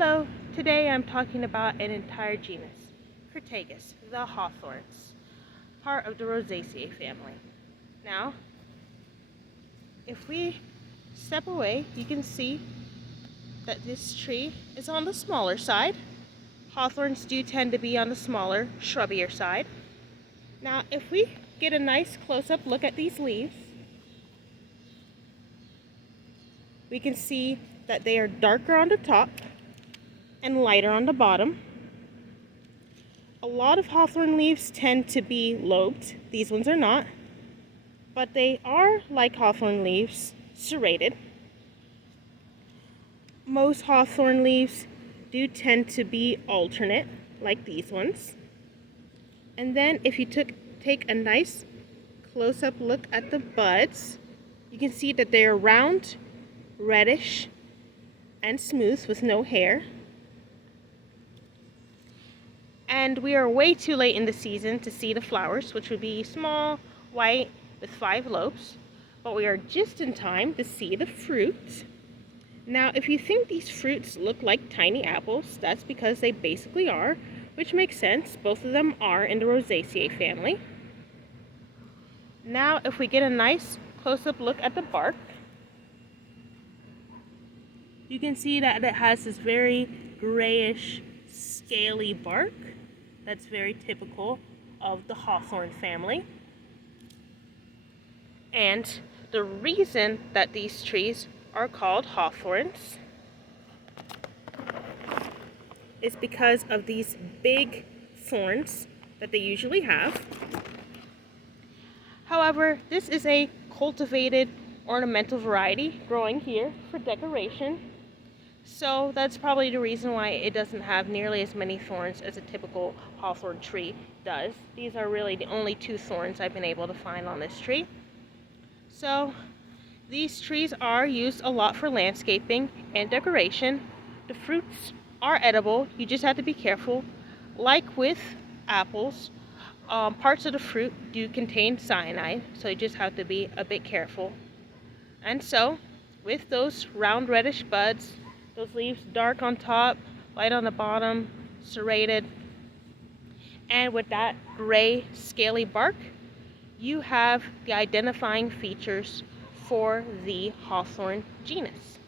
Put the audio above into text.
Hello, today I'm talking about an entire genus, Crataegus, the Hawthorns, part of the Rosaceae family. Now, if we step away, you can see that this tree is on the smaller side. Hawthorns do tend to be on the smaller, shrubbier side. Now, if we get a nice close-up look at these leaves, we can see that they are darker on the top and lighter on the bottom. A lot of hawthorn leaves tend to be lobed. These ones are not, but they are, like hawthorn leaves, serrated. Most hawthorn leaves do tend to be alternate, like these ones. And then if you take a nice close-up look at the buds, you can see that they are round, reddish, and smooth with no hair. And we are way too late in the season to see the flowers, which would be small, white, with 5 lobes. But we are just in time to see the fruit. Now, if you think these fruits look like tiny apples, that's because they basically are, which makes sense. Both of them are in the Rosaceae family. Now, if we get a nice close-up look at the bark, you can see that it has this very grayish, scaly bark. That's very typical of the hawthorn family. And the reason that these trees are called hawthorns is because of these big thorns that they usually have. However, this is a cultivated ornamental variety growing here for decoration. So that's probably the reason why it doesn't have nearly as many thorns as a typical hawthorn tree does. These are really the only 2 thorns I've been able to find on this tree. So these trees are used a lot for landscaping and decoration. The fruits are edible, you just have to be careful. Like with apples, parts of the fruit do contain cyanide, so you just have to be a bit careful. And so, with those round reddish buds, those leaves dark on top, light on the bottom, serrated, and with that gray, scaly bark, you have the identifying features for the hawthorn genus.